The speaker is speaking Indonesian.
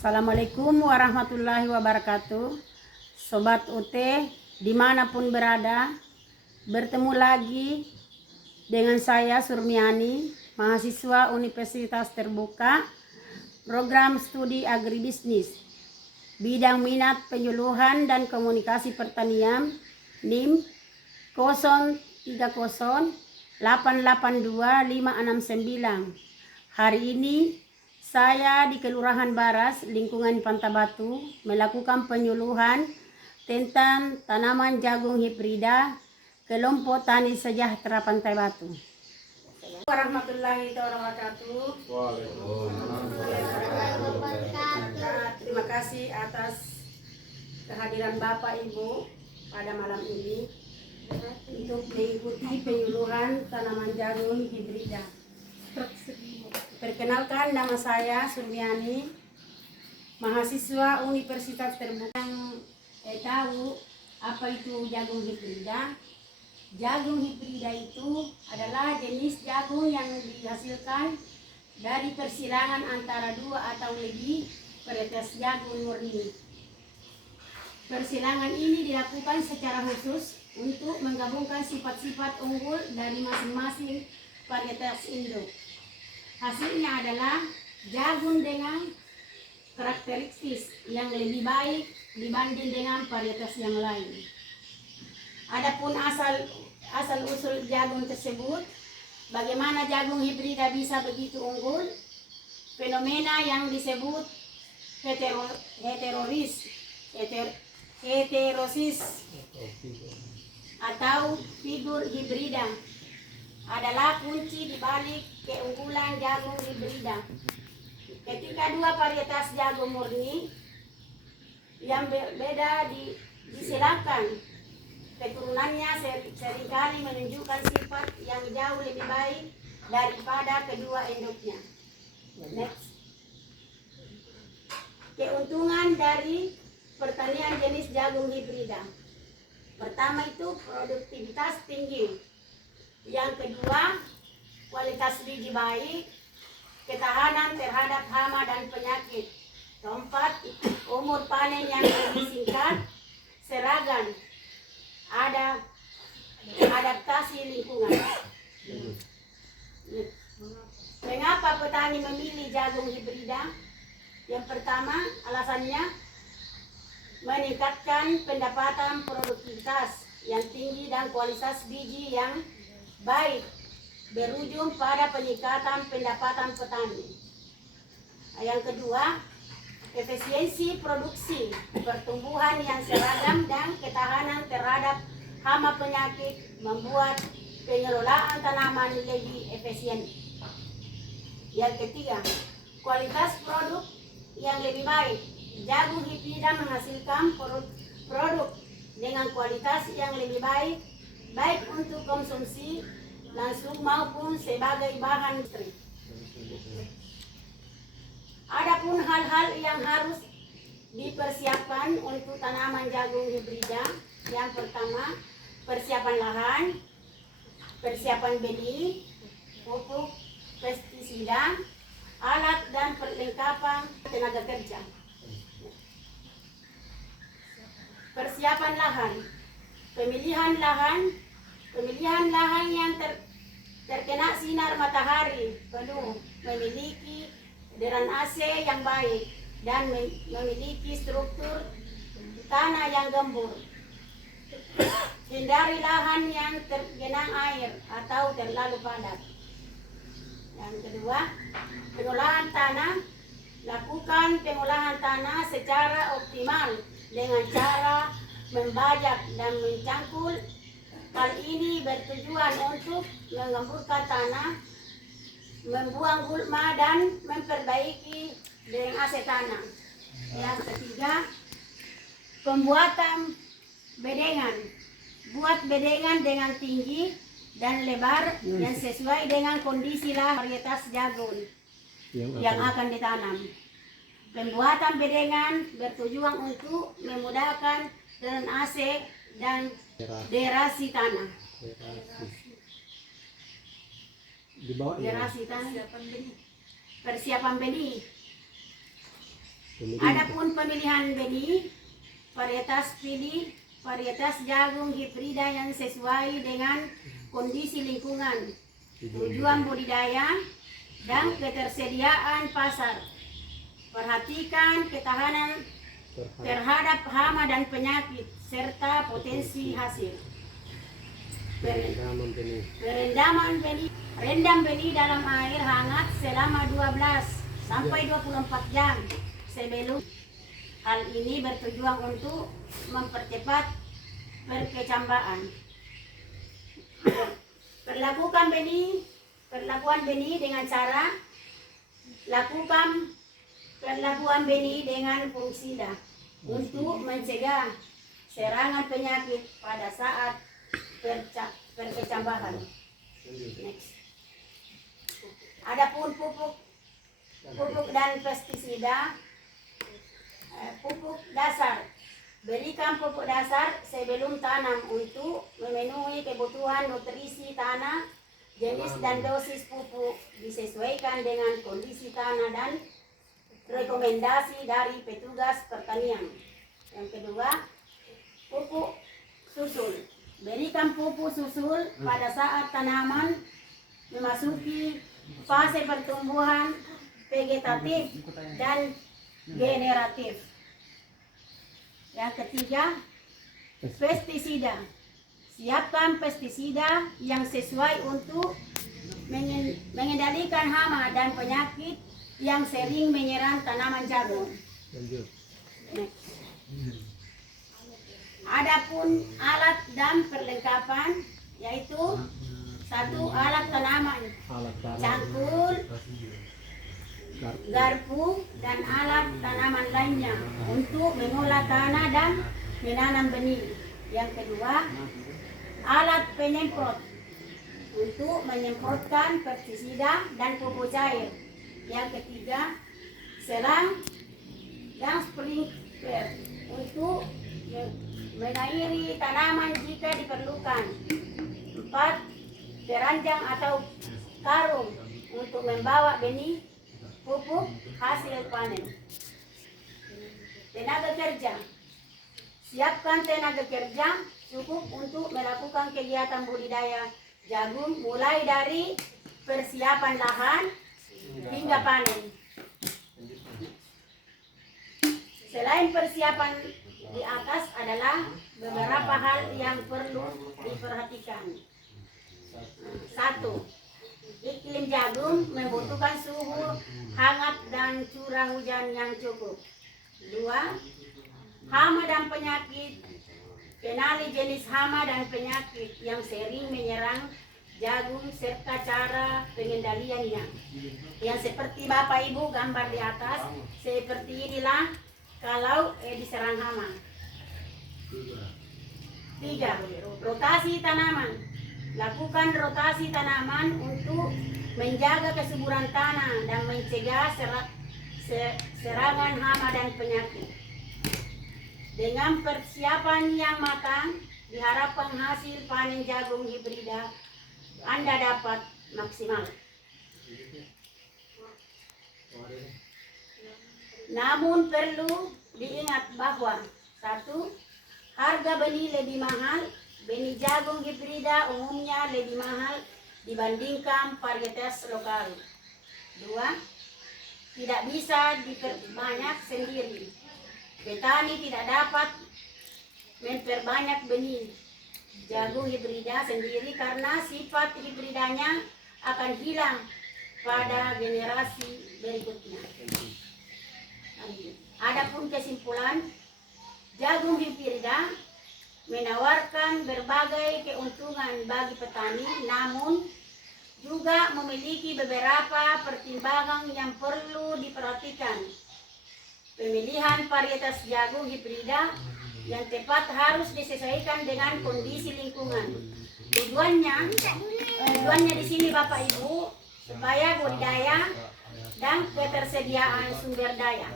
Assalamualaikum warahmatullahi wabarakatuh. Sobat UT dimanapun berada, bertemu lagi dengan saya Surmiani, mahasiswa Universitas Terbuka, program studi agribisnis, bidang minat penyuluhan dan komunikasi pertanian, NIM 030882569. Hari ini saya di Kelurahan Baras, lingkungan Pantabatu, melakukan penyuluhan tentang tanaman jagung hibrida kelompok tani sejahtera Pantai Batu. Warahmatullahi wabarakatuh. Terima kasih atas kehadiran Bapak Ibu pada malam ini untuk mengikuti penyuluhan tanaman jagung hibrida. Perkenalkan, nama saya Surmiani, mahasiswa Universitas Terbuka. Yang tahu apa itu jagung hibrida? Jagung hibrida itu adalah jenis jagung yang dihasilkan dari persilangan antara 2 atau lebih varietas jagung murni. Persilangan ini dilakukan secara khusus untuk menggabungkan sifat-sifat unggul dari masing-masing varietas induk. Hasilnya adalah jagung dengan karakteristik yang lebih baik dibanding dengan varietas yang lain. Adapun asal usul jagung tersebut, bagaimana jagung hibrida bisa begitu unggul? Fenomena yang disebut heterosis atau figur hibrida adalah kunci di balik keunggulan jagung hibrida. Ketika 2 varietas jagung murni yang berbeda disilakan, keturunannya seringkali menunjukkan sifat yang jauh lebih baik daripada kedua induknya. Next. Keuntungan dari pertanian jenis jagung hibrida. Pertama itu produktivitas tinggi. Yang kedua, kualitas biji baik, ketahanan terhadap hama dan penyakit. Keempat, umur panen yang lebih singkat, seragam, ada adaptasi lingkungan. Mengapa petani memilih jagung hibrida? Yang pertama, alasannya meningkatkan pendapatan produktivitas yang tinggi dan kualitas biji yang baik, berujung pada peningkatan pendapatan petani. Yang kedua, efisiensi produksi, pertumbuhan yang seragam dan ketahanan terhadap hama penyakit membuat pengelolaan tanaman lebih efisien. Yang ketiga, kualitas produk yang lebih baik. Jagung hibrida menghasilkan produk dengan kualitas yang lebih baik, baik untuk konsumsi langsung maupun sebagai bahan industri. Adapun hal-hal yang harus dipersiapkan untuk tanaman jagung hibrida, yang pertama, persiapan lahan, persiapan benih, pupuk, pestisida, alat dan perlengkapan tenaga kerja. Persiapan lahan. Pemilihan lahan yang terkena sinar matahari penuh, memiliki aliran AC yang baik dan memiliki struktur tanah yang gembur. Hindari lahan yang tergenang air atau terlalu padat. Yang kedua, pengolahan tanah. Lakukan pengolahan tanah secara optimal dengan cara membajak dan mencangkul. Hal ini bertujuan untuk mengemburkan tanah, membuang gulma dan memperbaiki drainase tanah. Yang ketiga, pembuatan bedengan. Buat bedengan dengan tinggi dan lebar yang sesuai dengan kondisi varietas jagung yang akan ditanam. Pembuatan bedengan bertujuan untuk memudahkan drainase dan derasi tanah. Derasi tanah. Persiapan benih. Adapun pemilihan benih, varietas pilih varietas jagung hibrida yang sesuai dengan kondisi lingkungan, tujuan budidaya, dan ketersediaan pasar. Perhatikan ketahanan terhadap hama dan penyakit serta potensi hasil. Perendaman benih. Rendam benih dalam air hangat selama 12 sampai 24 jam sebelum. Hal ini bertujuan untuk mempercepat perkecambaan. Perlakuan benih dengan cara lakukan perlakuan benih dengan fungisida untuk mencegah serangan penyakit pada saat perkecambahan. Next. Adapun pupuk dan pestisida. Pupuk dasar. Berikan pupuk dasar sebelum tanam untuk memenuhi kebutuhan nutrisi tanah. Jenis dan dosis pupuk disesuaikan dengan kondisi tanah dan rekomendasi dari petugas pertanian. Yang kedua, pupuk susul. Berikan pupuk susul pada saat tanaman memasuki fase pertumbuhan vegetatif dan generatif. Yang ketiga, pestisida. Siapkan pestisida yang sesuai untuk mengendalikan hama dan penyakit yang sering menyerang tanaman jagung. Adapun alat dan perlengkapan, yaitu 1. Alat tanaman, cangkul, garpu, dan alat tanaman lainnya untuk mengolah tanah dan menanam benih. Yang kedua, alat penyemprot untuk menyemprotkan pestisida dan pupuk cair. Yang ketiga, selang dan sprinkler untuk mengairi tanaman jika diperlukan. 4. Keranjang atau karung untuk membawa benih pupuk hasil panen. Tenaga kerja. Siapkan tenaga kerja cukup untuk melakukan kegiatan budidaya jagung mulai dari persiapan lahan hingga panen. Selain persiapan di atas adalah beberapa hal yang perlu diperhatikan. 1. Iklim jagung membutuhkan suhu hangat dan curah hujan yang cukup. 2. Hama dan penyakit. Kenali jenis hama dan penyakit yang sering menyerang jagung serta cara pengendaliannya. Yang seperti Bapak Ibu gambar di atas, seperti inilah kalau diserang hama. 3. Rotasi tanaman. Lakukan rotasi tanaman untuk menjaga kesuburan tanah dan mencegah serangan hama dan penyakit. Dengan persiapan yang matang, diharapkan hasil panen jagung hibrida Anda dapat maksimal. Namun perlu diingat bahwa 1. Harga benih lebih mahal. Benih jagung hibrida umumnya lebih mahal dibandingkan varietas lokal. 2. Tidak bisa diperbanyak sendiri. Petani tidak dapat memperbanyak benih jagung hibrida sendiri karena sifat hibridanya akan hilang pada generasi berikutnya. Adapun kesimpulan, jagung hibrida menawarkan berbagai keuntungan bagi petani, namun juga memiliki beberapa pertimbangan yang perlu diperhatikan. Pemilihan varietas jagung hibrida yang tepat harus disesuaikan dengan kondisi lingkungan. Tujuannya di sini Bapak Ibu supaya budidaya dan ketersediaan sumber daya